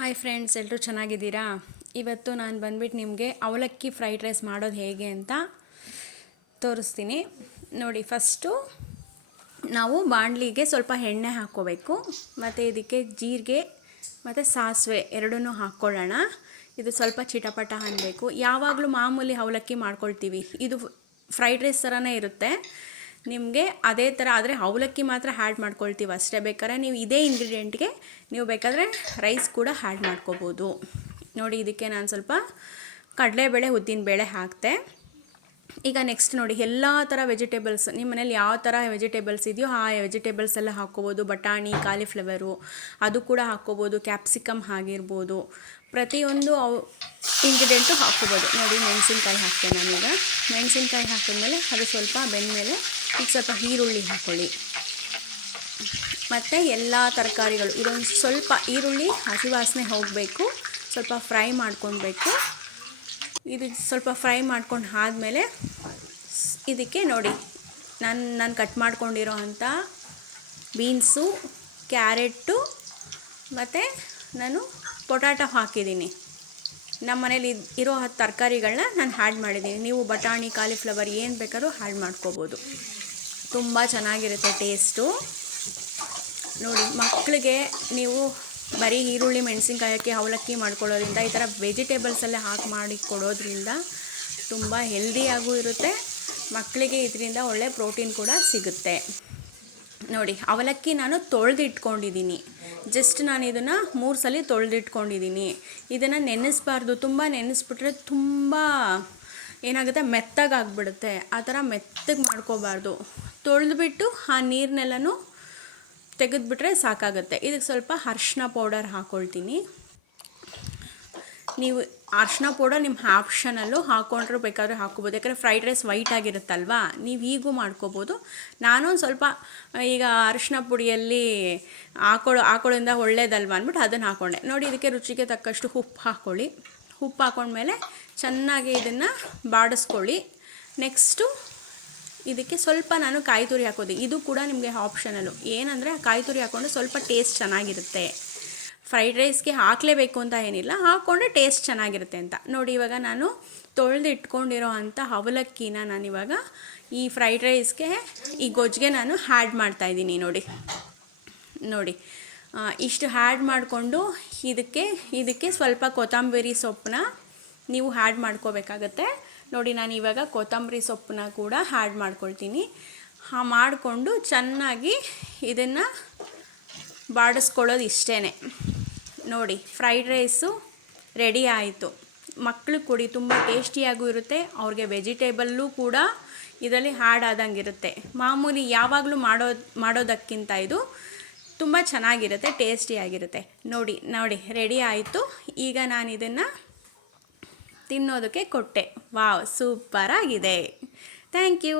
Hi friends, ಎಲ್ಲರೂ ಚೆನ್ನಾಗಿದ್ದೀರಾ? ಇವತ್ತು ನಾನು ಬಂದ್ಬಿಟ್ಟು ನಿಮಗೆ ಅವಲಕ್ಕಿ ಫ್ರೈಡ್ ರೈಸ್ ಮಾಡೋದು ಹೇಗೆ ಅಂತ ತೋರಿಸ್ತೀನಿ. ನೋಡಿ, ಫಸ್ಟು ನಾವು ಬಾಣಲಿಗೆ ಸ್ವಲ್ಪ ಎಣ್ಣೆ ಹಾಕ್ಕೋಬೇಕು. ಮತ್ತು ಇದಕ್ಕೆ ಜೀರಿಗೆ ಮತ್ತು ಸಾಸಿವೆ ಎರಡನ್ನೂ ಹಾಕ್ಕೊಳ್ಳೋಣ. ಇದು ಸ್ವಲ್ಪ ಚಿಟಪಟ ಅನ್ನಬೇಕು. ಯಾವಾಗಲೂ ಮಾಮೂಲಿ ಅವಲಕ್ಕಿ ಮಾಡ್ಕೊಳ್ತೀವಿ, ಇದು ಫ್ರೈಡ್ ರೈಸ್ ಥರನೇ ಇರುತ್ತೆ ನಿಮಗೆ. ಅದೇ ಥರ ಆದರೆ ಅವಲಕ್ಕಿ ಮಾತ್ರ ಆ್ಯಡ್ ಮಾಡ್ಕೊಳ್ತೀವಿ ಅಷ್ಟೇ. ಬೇಕಾದ್ರೆ ನೀವು ಇದೇ ಇಂಗ್ರೀಡಿಯೆಂಟ್ಗೆ ನೀವು ಬೇಕಾದರೆ ರೈಸ್ ಕೂಡ ಆ್ಯಡ್ ಮಾಡ್ಕೋಬೋದು. ನೋಡಿ, ಇದಕ್ಕೆ ನಾನು ಸ್ವಲ್ಪ ಕಡಲೆಬೇಳೆ ಉದ್ದಿನಬೇಳೆ ಹಾಕಿದೆ. ಈಗ ನೆಕ್ಸ್ಟ್ ನೋಡಿ, ಎಲ್ಲ ಥರ ವೆಜಿಟೇಬಲ್ಸ್ ನಿಮ್ಮ ಮನೇಲಿ ಯಾವ ಥರ ವೆಜಿಟೇಬಲ್ಸ್ ಇದೆಯೋ ಆ ವೆಜಿಟೇಬಲ್ಸ್ ಎಲ್ಲ ಹಾಕ್ಕೋಬೋದು. ಬಟಾಣಿ, ಕಾಲಿಫ್ಲವರು ಅದು ಕೂಡ ಹಾಕ್ಕೋಬೋದು. ಕ್ಯಾಪ್ಸಿಕಮ್ ಆಗಿರ್ಬೋದು, ಪ್ರತಿಯೊಂದು ಇಂಗ್ರೀಡಿಯೆಂಟು ಹಾಕ್ಕೋಬೋದು. ನೋಡಿ, ಮೆಣಸಿನ್ಕಾಯಿ ಹಾಕ್ತೇನೆ ನಾನೀಗ. ಮೆಣಸಿನ್ಕಾಯಿ ಹಾಕಿದ್ಮೇಲೆ ಅದು ಸ್ವಲ್ಪ ಬೆಂದಮೇಲೆ ಈಗ ಸ್ವಲ್ಪ ಈರುಳ್ಳಿ ಹಾಕ್ಕೊಳ್ಳಿ. ಮತ್ತು ಎಲ್ಲ ತರಕಾರಿಗಳು, ಇದೊಂದು ಸ್ವಲ್ಪ ಈರುಳ್ಳಿ ಹಸಿ ವಾಸನೆ ಹೋಗಬೇಕು, ಸ್ವಲ್ಪ ಫ್ರೈ ಮಾಡ್ಕೊಳ್ಬೇಕು. ಇದು ಸ್ವಲ್ಪ ಫ್ರೈ ಮಾಡ್ಕೊಂಡು ಆದಮೇಲೆ ಇದಕ್ಕೆ ನೋಡಿ, ನಾನು ಕಟ್ ಮಾಡ್ಕೊಂಡಿರೋ ಅಂಥ ಬೀನ್ಸು, ಕ್ಯಾರೆಟು ಮತ್ತು ನಾನು ಪೊಟ್ಯಾಟೊ ಹಾಕಿದ್ದೀನಿ. ನಮ್ಮ ಮನೇಲಿ ಇರೋ ತರಕಾರಿಗಳನ್ನ ನಾನು ಆ್ಯಡ್ ಮಾಡಿದ್ದೀನಿ. ನೀವು ಬಟಾಣಿ, ಕಾಲಿಫ್ಲವರ್ ಏನು ಬೇಕಾದ್ರೂ ಆ್ಯಡ್ ಮಾಡ್ಕೋಬೋದು. ತುಂಬ ಚೆನ್ನಾಗಿರುತ್ತೆ ಟೇಸ್ಟು. ನೋಡಿ, ಮಕ್ಕಳಿಗೆ ನೀವು ಬರೀ ಈರುಳ್ಳಿ ಮೆಣಸಿನ್ಕಾಯಿ ಹಾಕಿ ಅವಲಕ್ಕಿ ಮಾಡ್ಕೊಳ್ಳೋದ್ರಿಂದ, ಈ ಥರ ವೆಜಿಟೇಬಲ್ಸಲ್ಲೇ ಹಾಕಿ ಮಾಡಿ ಕೊಡೋದ್ರಿಂದ ತುಂಬ ಹೆಲ್ದಿಯಾಗೂ ಇರುತ್ತೆ. ಮಕ್ಕಳಿಗೆ ಇದರಿಂದ ಒಳ್ಳೆ ಪ್ರೋಟೀನ್ ಕೂಡ ಸಿಗುತ್ತೆ. ನೋಡಿ, ಅವಲಕ್ಕಿ ನಾನು ತೊಳೆದಿಟ್ಕೊಂಡಿದ್ದೀನಿ. ಜಸ್ಟ್ ನಾನು ಇದನ್ನು 3 ಸಲ ತೊಳೆದಿಟ್ಕೊಂಡಿದ್ದೀನಿ. ಇದನ್ನು ನೆನೆಸಬಾರ್ದು. ತುಂಬ ನೆನೆಸ್ಬಿಟ್ರೆ ತುಂಬ ಏನಾಗುತ್ತೆ, ಮೆತ್ತಗಾಗ್ಬಿಡುತ್ತೆ. ಆ ಥರ ಮೆತ್ತಗೆ ಮಾಡ್ಕೋಬಾರ್ದು. ತೊಳೆದ್ಬಿಟ್ಟು ಆ ನೀರನ್ನೆಲ್ಲನೂ ತೆಗೆದುಬಿಟ್ರೆ ಸಾಕಾಗುತ್ತೆ. ಇದಕ್ಕೆ ಸ್ವಲ್ಪ ಅರಿಶಿನ ಪೌಡರ್ ಹಾಕ್ಕೊಳ್ತೀನಿ. ನೀವು ಅರಿಶಿನ ಪೌಡರ್ ನಿಮ್ಮ ಆಪ್ಷನಲ್ಲು ಹಾಕ್ಕೊಂಡ್ರೂ ಬೇಕಾದರೆ ಹಾಕ್ಕೋಬೋದು. ಯಾಕಂದರೆ ಫ್ರೈಡ್ ರೈಸ್ ವೈಟ್ ಆಗಿರುತ್ತಲ್ವ, ನೀವು ಹೀಗೂ ಮಾಡ್ಕೋಬೋದು. ನಾನೊಂದು ಸ್ವಲ್ಪ ಈಗ ಅರಿಶಿನ ಪುಡಿಯಲ್ಲಿ ಹಾಕೊಳ್ಳೋದ್ರಿಂದ ಒಳ್ಳೇದಲ್ವ ಅಂದ್ಬಿಟ್ಟು ಅದನ್ನು ಹಾಕ್ಕೊಂಡೆ. ನೋಡಿ, ಇದಕ್ಕೆ ರುಚಿಗೆ ತಕ್ಕಷ್ಟು ಉಪ್ಪು ಹಾಕ್ಕೊಳ್ಳಿ. ಉಪ್ಪು ಹಾಕ್ಕೊಂಡ್ಮೇಲೆ ಚೆನ್ನಾಗಿ ಇದನ್ನು ಬಾಡಿಸ್ಕೊಳ್ಳಿ. ನೆಕ್ಸ್ಟು ಇದಕ್ಕೆ ಸ್ವಲ್ಪ ನಾನು ಕಾಯಿ ತುರಿ ಹಾಕೋದು. ಇದು ಕೂಡ ನಿಮಗೆ ಆಪ್ಷನಲ್ಲು. ಏನಂದರೆ ಕಾಯಿ ತುರಿ ಹಾಕ್ಕೊಂಡು ಸ್ವಲ್ಪ ಟೇಸ್ಟ್ ಚೆನ್ನಾಗಿರುತ್ತೆ. ಫ್ರೈಡ್ ರೈಸ್ಗೆ ಹಾಕಲೇಬೇಕು ಅಂತ ಏನಿಲ್ಲ, ಹಾಕ್ಕೊಂಡ್ರೆ ಟೇಸ್ಟ್ ಚೆನ್ನಾಗಿರುತ್ತೆ ಅಂತ. ನೋಡಿ, ಇವಾಗ ನಾನು ತೊಳೆದಿಟ್ಕೊಂಡಿರೋ ಅಂಥ ಅವಲಕ್ಕಿನ ನಾನಿವಾಗ ಈ ಫ್ರೈಡ್ ರೈಸ್ಗೆ, ಈ ಗೊಜ್ಜಿಗೆ ನಾನು ಆ್ಯಡ್ ಮಾಡ್ತಾಯಿದ್ದೀನಿ. ನೋಡಿ, ಇಷ್ಟು ಆ್ಯಡ್ ಮಾಡಿಕೊಂಡು ಇದಕ್ಕೆ ಸ್ವಲ್ಪ ಕೊತ್ತಂಬರಿ ಸೊಪ್ಪನ್ನ ನೀವು ಆ್ಯಡ್ ಮಾಡ್ಕೋಬೇಕಾಗತ್ತೆ. ನೋಡಿ, ನಾನು ಇವಾಗ ಕೊತ್ತಂಬರಿ ಸೊಪ್ಪನ್ನ ಕೂಡ ಆ್ಯಡ್ ಮಾಡ್ಕೊಳ್ತೀನಿ. ಮಾಡಿಕೊಂಡು ಚೆನ್ನಾಗಿ ಇದನ್ನು ಬಾಡಿಸ್ಕೊಳ್ಳೋದು ಇಷ್ಟೇ. ನೋಡಿ, ಫ್ರೈಡ್ ರೈಸು ರೆಡಿ ಆಯಿತು. ಮಕ್ಕಳು ಕೊಡಿ, ತುಂಬ ಟೇಸ್ಟಿಯಾಗೂ ಇರುತ್ತೆ. ಅವ್ರಿಗೆ ವೆಜಿಟೇಬಲ್ಲು ಕೂಡ ಇದರಲ್ಲಿ ಆ್ಯಡ್ ಆದಂಗೆ ಇರುತ್ತೆ. ಮಾಮೂಲಿ ಯಾವಾಗಲೂ ಮಾಡೋದಕ್ಕಿಂತ ಇದು ತುಂಬ ಚೆನ್ನಾಗಿರುತ್ತೆ, ಟೇಸ್ಟಿಯಾಗಿರುತ್ತೆ. ನೋಡಿ ರೆಡಿ ಆಯಿತು. ಈಗ ನಾನು ಇದನ್ನು ತಿನ್ನೋದಕ್ಕೆ ಕೊಟ್ಟೆ. ವಾವ್, ಸೂಪರಾಗಿದೆ. Thank you.